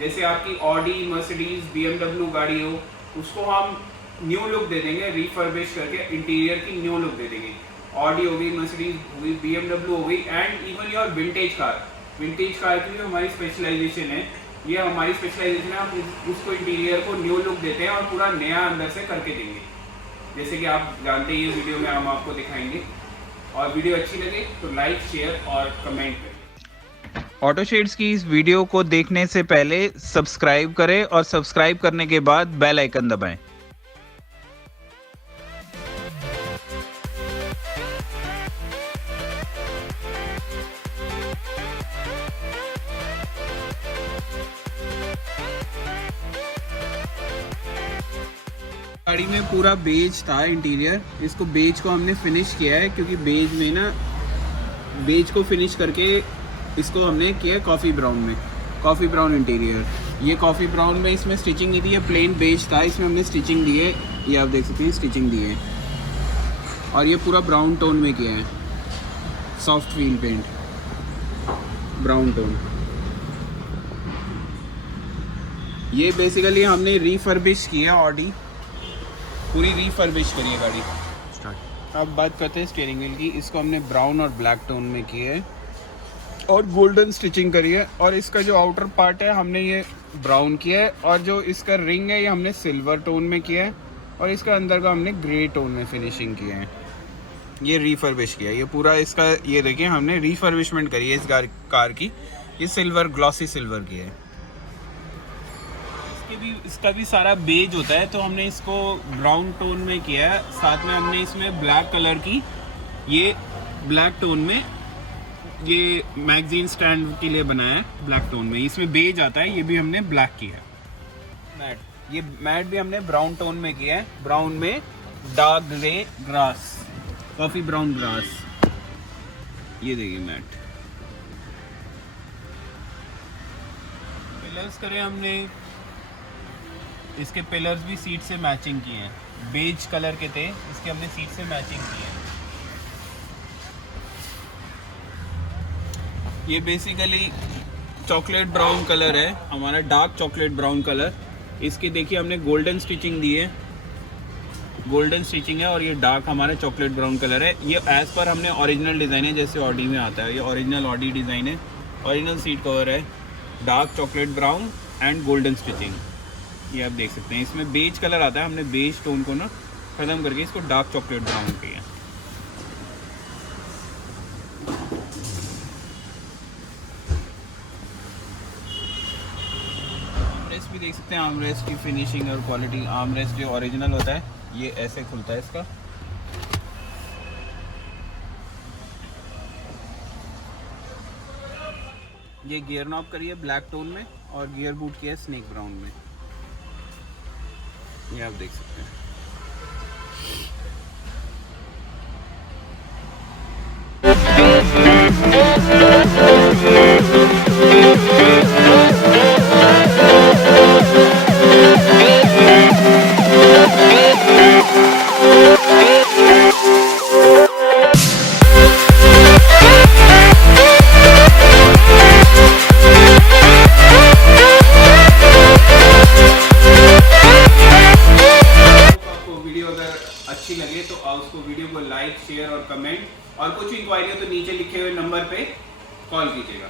जैसे आपकी Audi, Mercedes, BMW गाड़ी हो, उसको हम न्यू लुक दे देंगे, रिफर्बिश करके इंटीरियर की न्यू लुक दे देंगे। ऑडी हो गई, मर्सिडीज हो गई, BMW हो गई, and even your vintage car की भी हमारी स्पेशलाइजेशन है। ये हमारी स्पेशलाइजेशन है, हम उसको इंटीरियर को न्यू लुक देते हैं और पूरा नया अंदर से करके देंगे। जैसे कि आप जानते ही ये वीडियो में हम आपको दिखाएंगे। और वीडियो अच्छी लगे तो लाइक, शेयर और कमेंट करें। ऑटो शेड्स की इस वीडियो को देखने से पहले सब्सक्राइब करें और सब्सक्राइब करने के बाद बेल आइकन दबाएं। गाड़ी में पूरा बेज था इंटीरियर, इसको बेज को हमने फिनिश किया है क्योंकि बेज में ना, बेज को फिनिश करके इसको हमने किया कॉफ़ी ब्राउन में, कॉफ़ी ब्राउन इंटीरियर। ये कॉफ़ी ब्राउन में इसमें स्टिचिंग नहीं दी है, प्लेन बेज था, इसमें हमने स्टिचिंग दी है, ये आप देख सकते हैं स्टिचिंग दी है। और ये पूरा ब्राउन टोन में किया है, soft wheel paint, brown tone. ये बेसिकली हमने रिफर्बिश किया, ऑडी पूरी रिफर्बिश करी है गाड़ी। अब बात करते हैं स्टीयरिंग व्हील की। इसको हमने ब्राउन और ब्लैक टोन में किया है और गोल्डन स्टिचिंग करी है। और इसका जो आउटर पार्ट है हमने ये ब्राउन किया है, और जो इसका रिंग है ये हमने सिल्वर टोन में किया है, और इसका अंदर का हमने ग्रे टोन में फिनिशिंग किया है। ये रिफर्बिश किया है, ये पूरा इसका, ये देखिए हमने रिफर्बिशमेंट करी है इस कार की। ये सिल्वर, ग्लॉसी सिल्वर की है। इसका भी सारा बेज होता है, तो हमने इसको ब्राउन टोन में किया है। साथ में हमने इसमें ब्लैक कलर की, ये ब्लैक टोन में ये मैगजीन स्टैंड के लिए बनाया है, ब्लैक टोन में। इसमें बेज आता है, ये भी हमने ब्लैक किया है। मैट, ये मैट भी हमने ब्राउन टोन में किया है, ब्राउन में dark grey grass, coffee brown grass. ये देखिए मैट। पिलर्स करे हमने, इसके पिलर्स भी सीट से मैचिंग किए हैं, बेज कलर के थे, इसके हमने सीट से मैचिंग किए हैं। ये बेसिकली चॉकलेट ब्राउन कलर है हमारा, डार्क चॉकलेट ब्राउन कलर। इसकी देखिए हमने गोल्डन स्टिचिंग दी है, गोल्डन स्टिचिंग है, और ये डार्क हमारा चॉकलेट ब्राउन कलर है। ये एज पर हमने ओरिजिनल डिज़ाइन है, जैसे ऑडी में आता है, ये ओरिजिनल ऑडी डिज़ाइन है, ओरिजिनल सीट कवर है, dark chocolate brown and golden stitching. ये आप देख सकते हैं, इसमें बेज कलर आता है, हमने बेज टोन को ना ख़त्म करके इसको डार्क चॉकलेट ब्राउन किया है। आर्मरेस्ट भी देख सकते हैं, आर्मरेस्ट की फिनिशिंग और क्वालिटी। आर्मरेस्ट जो ओरिजिनल होता है ये ऐसे खुलता है इसका। ये गियर नॉब करी है ब्लैक टोन में, और गियर बूट किया है स्नेक ब्राउन में। ये आप देख सकते हैं। अच्छी लगे तो उसको वीडियो को लाइक, शेयर और कमेंट, और कुछ इंक्वायरी हो तो नीचे लिखे हुए नंबर पे कॉल कीजिएगा।